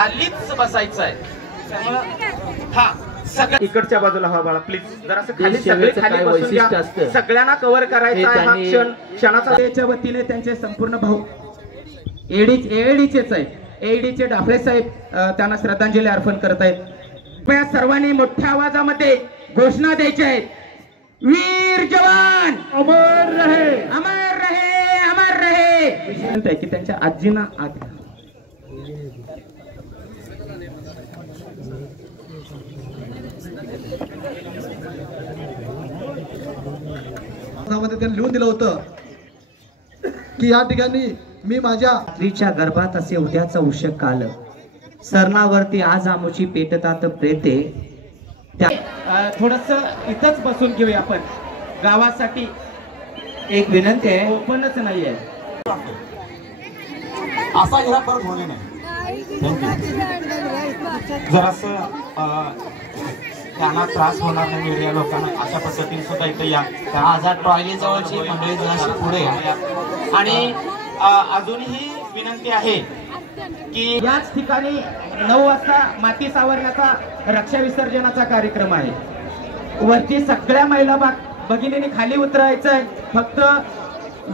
खालीच बसायचं आहे. हा इकडच्या बाजूला हवा बाळा प्लीज जरासं खाली सगळे खाली बसून घ्या. सगळ्यांना कव्हर करायचा आहे हा क्षणाचा. त्याच्या वतीने त्यांचे संपूर्ण भाऊ एडीचेच आहे एडीचे डाफळे साहेब त्यांना श्रद्धांजली अर्पण करत आहेत. कृपया सर्वांनी मोठ्या आवाजामध्ये घोषणा द्यायची आहेत. वीर जवान अमर रहे अमर रहे अमर रहे. की त्यांच्या आजींना त्यांनी लिहून दिलं होतं की या ठिकाणी मी माझ्या स्त्रीच्या गर्भात असे उद्याचा उषक काल सरणावरती आज आमोची पेटतात प्रेते. थोडस इथंच बसून घेऊया आपण. गावासाठी एक विनंती आहे. ओपनच नाहीये असा घ्या परत होणे नाही. जरासं त्यांना त्रास होणार नाही मीडिया लोकांना अशा पद्धतीने सुद्धा इथे या. आझाद टॉयलेट जवळची मंडळी जराशी पुढे आणि अजूनही विनंती आहे की याच ठिकाणी 9 वाजता माती सावरण्याचा रक्षा विसर्जनाचा कार्यक्रम आहे. वरती सगळ्या महिला भगिनींनी खाली उतरायचंय. फक्त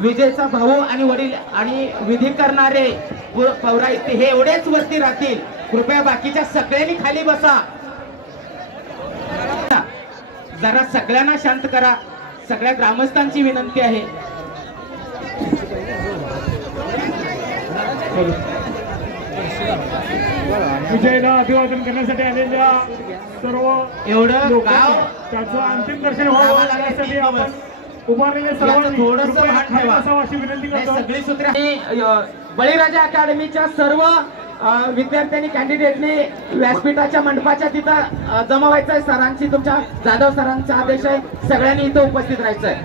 विजेचा भाऊ आणि वडील आणि विधी करणारे पौराहित्य हे एवढेच वरती राहतील. कृपया बाकीच्या सगळ्यांनी खाली बसा. जरा सगळ्यांना शांत करा. सगळ्या ग्रामस्थांची विनंती आहे. विजयला अभिवादन करण्यासाठी आलेल्या सर्व एवढं गाव त्याचं अंतिम दर्शन व्हावं यासाठी आपण उभारलेले सर्वांनी अशी विनंती करतो. सगळी सूत्रे बळीराजा अकॅडमीच्या सर्व विद्यार्थ्यांनी कॅन्डिडेटनी व्यासपीठाच्या मंडपाच्या तिथं जमा व्हायचं आहे. सरांची तुमच्या जाधव सरांचा आदेश आहे. सगळ्यांनी इथं उपस्थित राहायचं आहे.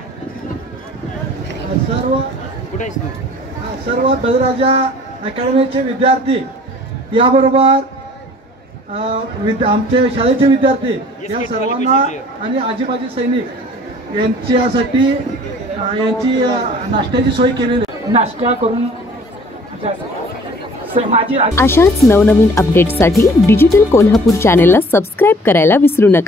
सर्व बळीराजा अकॅडमीचे विद्यार्थी याबरोबर आमचे शाळेचे विद्यार्थी या सर्वांना आणि आजीबाजी सैनिक यांच्यासाठी यांची नाश्त्याची सोय केलेली. नाश्ता करून अशाच नवनवीन अपडेट्ससाठी डिजिटल कोल्हापूर चॅनेलला सबस्क्राईब करायला विसरू नका.